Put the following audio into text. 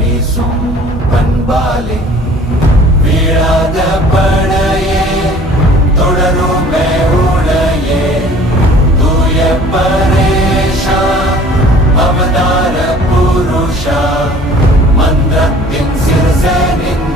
வீசும் பண்பாலே வீழாத படையே தொடருமே உடையே தூய பரேஷா அவதார புருஷா மந்திரத்தின் சிறுசனின்